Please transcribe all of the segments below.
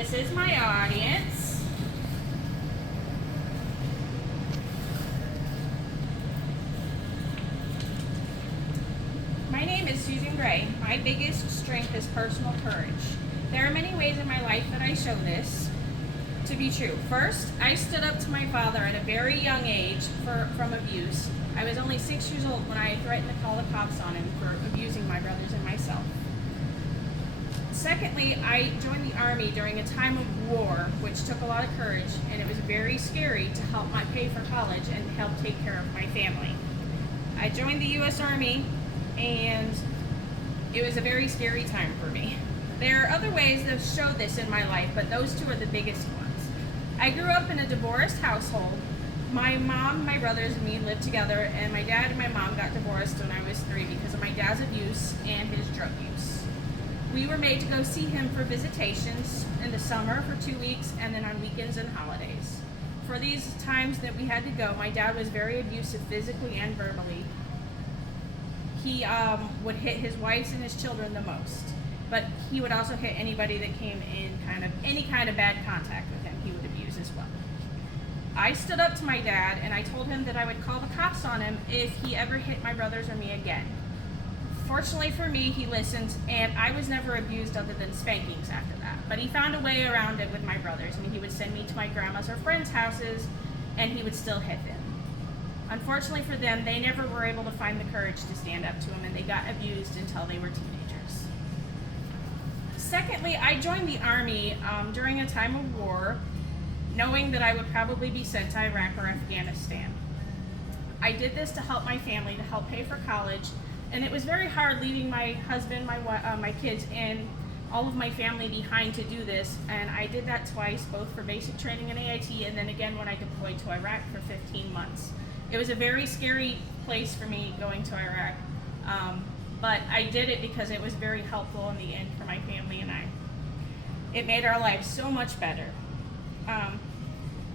This is my audience. My name is Susan Gray. My biggest strength is personal courage. There are many ways in my life that I show this to be true. First, I stood up to my father at a very young age from abuse. I was only 6 years old when I threatened to call the cops on him for abusing my brothers and myself. Secondly, I joined the Army during a time of war, which took a lot of courage, and it was very scary to help my pay for college and help take care of my family. I joined the U.S. Army, and it was a very scary time for me. There are other ways that show this in my life, but those two are the biggest ones. I grew up in a divorced household. My mom, my brothers, and me lived together, and my dad and my mom got divorced when I was 3 because of my dad's abuse and his drug use. We were made to go see him for visitations in the summer for 2 weeks and then on weekends and holidays. For these times that we had to go, my dad was very abusive physically and verbally. He would hit his wives and his children the most, but he would also hit anybody that came in any kind of bad contact with him. He would abuse as well. I stood up to my dad and I told him that I would call the cops on him if he ever hit my brothers or me again. Fortunately for me, he listened, and I was never abused other than spankings after that. But he found a way around it with my brothers. I mean, he would send me to my grandma's or friends' houses, and he would still hit them. Unfortunately for them, they never were able to find the courage to stand up to him, and they got abused until they were teenagers. Secondly, I joined the Army during a time of war, knowing that I would probably be sent to Iraq or Afghanistan. I did this to help my family, to help pay for college, and it was very hard leaving my husband, my kids, and all of my family behind to do this. And I did that twice, both for basic training and AIT, and then again when I deployed to Iraq for 15 months. It was a very scary place for me going to Iraq, but I did it because it was very helpful in the end for my family and I. It made our lives so much better.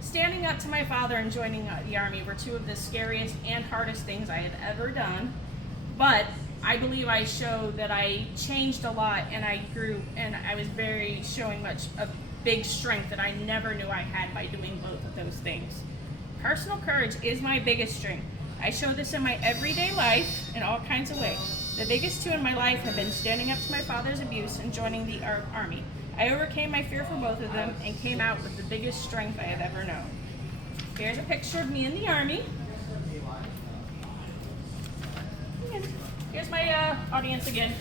Standing up to my father and joining the Army were two of the scariest and hardest things I had ever done. But I believe I showed that I changed a lot and I grew, and I was showing a big strength that I never knew I had by doing both of those things. Personal courage is my biggest strength. I show this in my everyday life in all kinds of ways. The biggest two in my life have been standing up to my father's abuse and joining the Army. I overcame my fear for both of them and came out with the biggest strength I have ever known. Here's a picture of me in the Army. Here's my audience again.